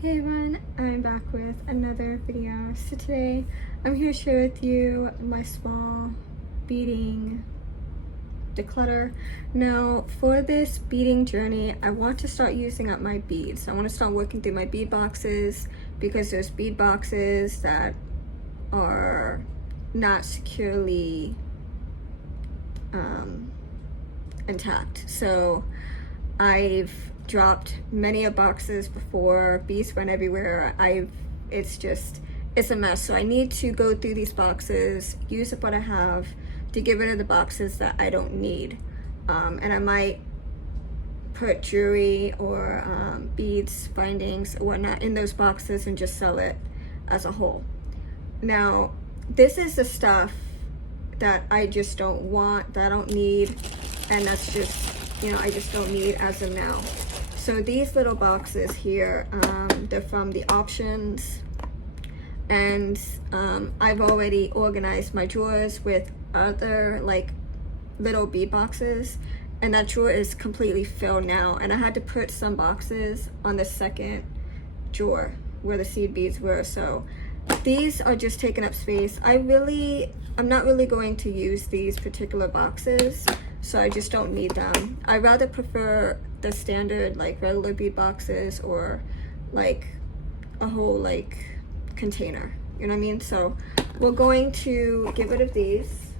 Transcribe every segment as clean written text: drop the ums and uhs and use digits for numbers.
Hey everyone, I'm back with another video. So today I'm here to share with you my small beading declutter. Now for this beading journey, I want to start using up my beads. I want to start working through my bead boxes because there's bead boxes that are not securely intact. So I've dropped many of boxes before, beads went everywhere. It's a mess. So I need to go through these boxes, use up what I have to get rid of the boxes that I don't need. And I might put jewelry or beads, bindings, or whatnot in those boxes and just sell it as a whole. Now, this is the stuff that I just don't want, that I don't need, and that's just, I just don't need as of now. So these little boxes here, they're from the auctions, and I've already organized my drawers with other like little bead boxes, and that drawer is completely filled now, and I had to put some boxes on the second drawer where the seed beads were. So these are just taking up space. I'm not really going to use these particular boxes, so I just don't need them. I rather prefer the standard like regular bead boxes or like a whole like container, you know what I mean? So we're going to get rid of these.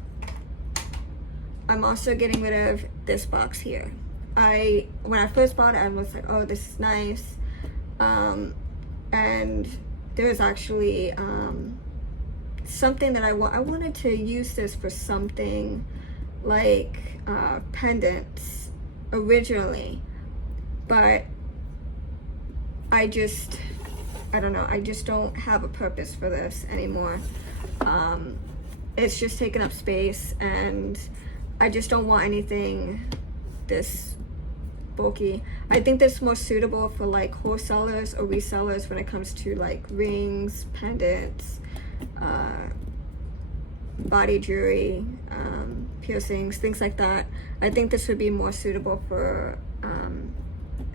I'm also getting rid of this box here. When I first bought it, I was like, oh, this is nice, and there's actually something that I wanted to use this for something like pendants originally, but I don't know, I just don't have a purpose for this anymore. It's just taking up space, and I just don't want anything this bulky. I think this is more suitable for like wholesalers or resellers when it comes to like rings, pendants, body jewelry, piercings, things like that. I think this would be more suitable for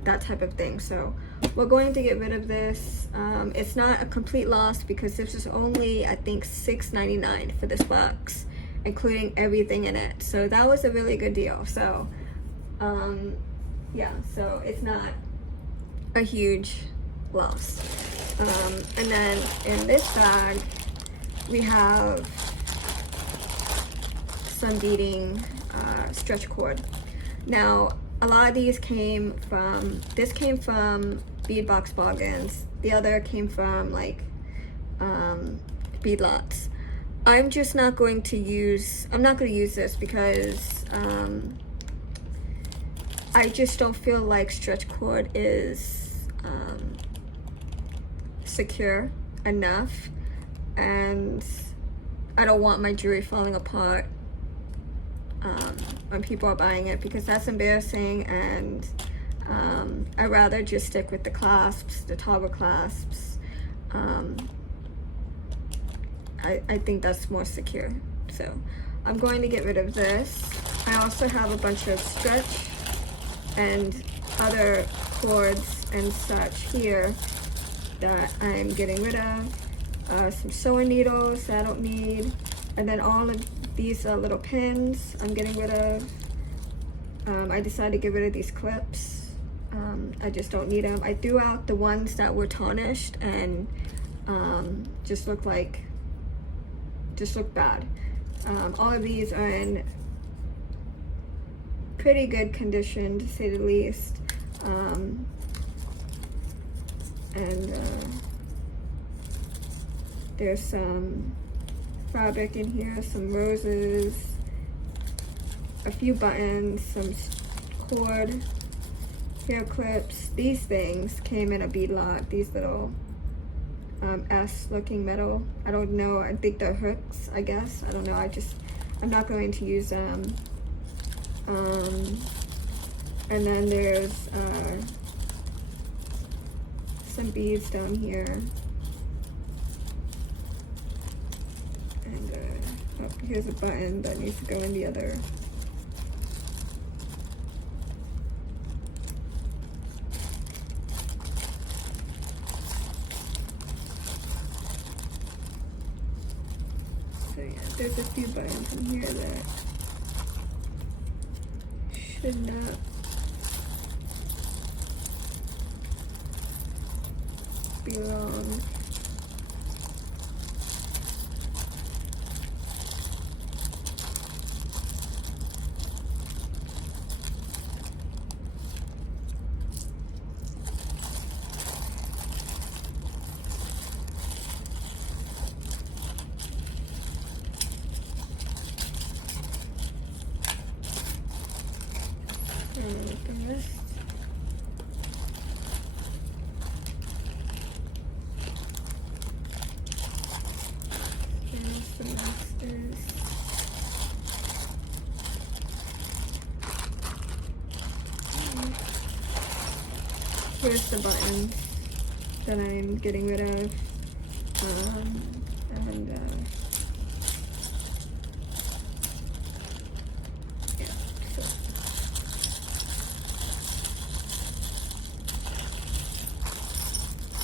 that type of thing. So we're going to get rid of this. It's not a complete loss because this is only, I think, $6.99 for this box, including everything in it. So that was a really good deal. So yeah, so it's not a huge loss. And then in this bag we have some beading stretch cord. Now a lot of these came from bead box bargains. The other came from like bead lots. I'm not going to use this because I just don't feel like stretch cord is secure enough, and I don't want my jewelry falling apart when people are buying it, because that's embarrassing, and I'd rather just stick with the clasps, the toggle clasps. I think that's more secure. So I'm going to get rid of this. I also have a bunch of stretch and other cords and such here that I'm getting rid of. Some sewing needles that I don't need, and then all of these little pins I'm getting rid of. I decided to get rid of these clips. I just don't need them. I threw out the ones that were tarnished and just looked bad. All of these are in pretty good condition, to say the least. There's some fabric in here, some roses, a few buttons, some cord, hair clips. These things came in a bead lot, these little S looking metal. I don't know, I think they're hooks, I guess. I don't know, I'm not going to use them. And then there's some beads down here. And oh, here's a button that needs to go in the other. yeah, there's a few buttons in here that should not belong. The rest. There's the masters. Here's the buttons that I'm getting rid of. And yeah, so.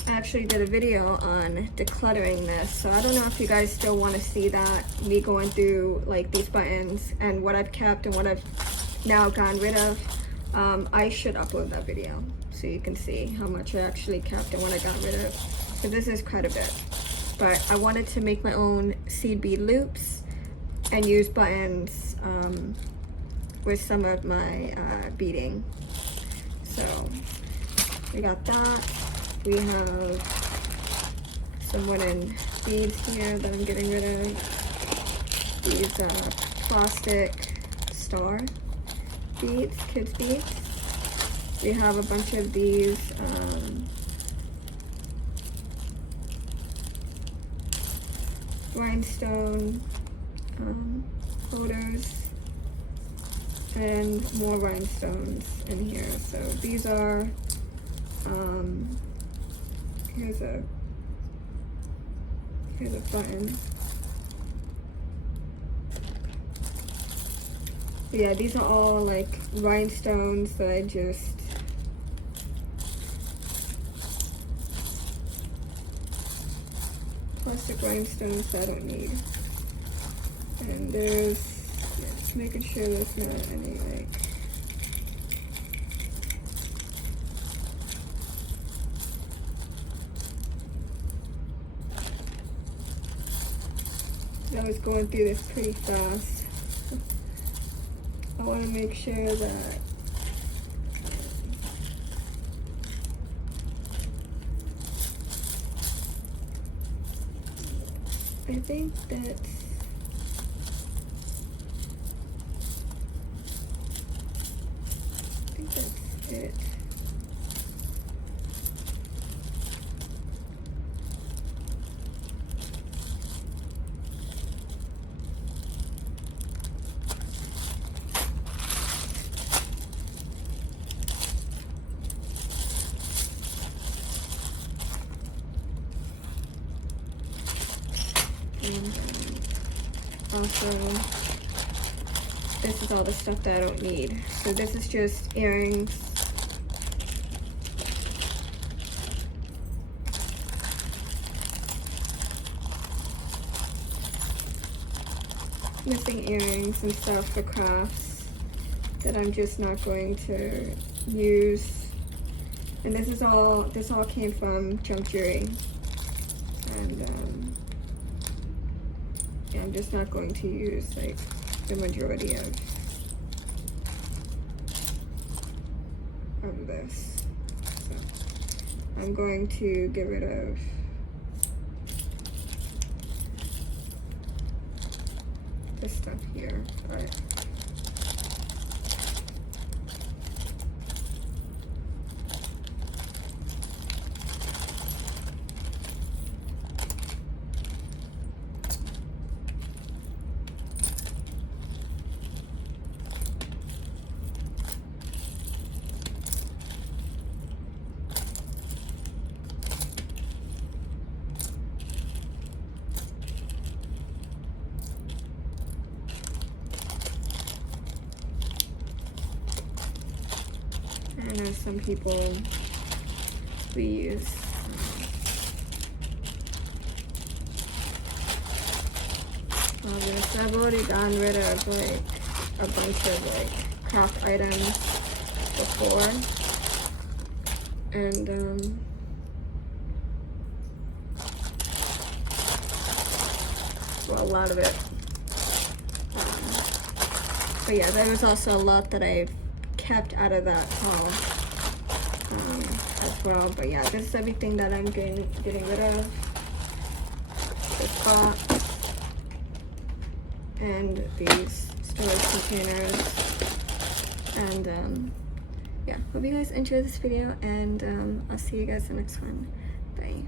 I actually did a video on decluttering this, so I don't know if you guys still want to see that, me going through like these buttons and what I've kept and what I've now gotten rid of. I should upload that video so you can see how much I actually kept and what I got rid of, because this is quite a bit. But I wanted to make my own seed bead loops and use buttons with some of my beading. So we got that. We have some wooden beads here that I'm getting rid of. These plastic star beads, kids beads. We have a bunch of these rhinestone holders and more rhinestones in here. So these are here's a button. Yeah, these are all like rhinestones that I just plastic rhinestones that I don't need. And there's, yeah, just making sure there's not any like I was going through this pretty fast. I want to make sure that I think that's it. Also, this is all the stuff that I don't need. So this is just earrings. Missing earrings and stuff for crafts that I'm just not going to use. And this all came from junk jewelry. And yeah, I'm just not going to use like the majority of this. So I'm going to get rid of this stuff here, but I know some people use I've already gotten rid of like a bunch of like craft items before, and well, a lot of it. But yeah, there was also a lot that I've kept out of that haul as well. But yeah, this is everything that I'm getting rid of. This box and these storage containers. And yeah, hope you guys enjoyed this video, and I'll see you guys in the next one. Bye.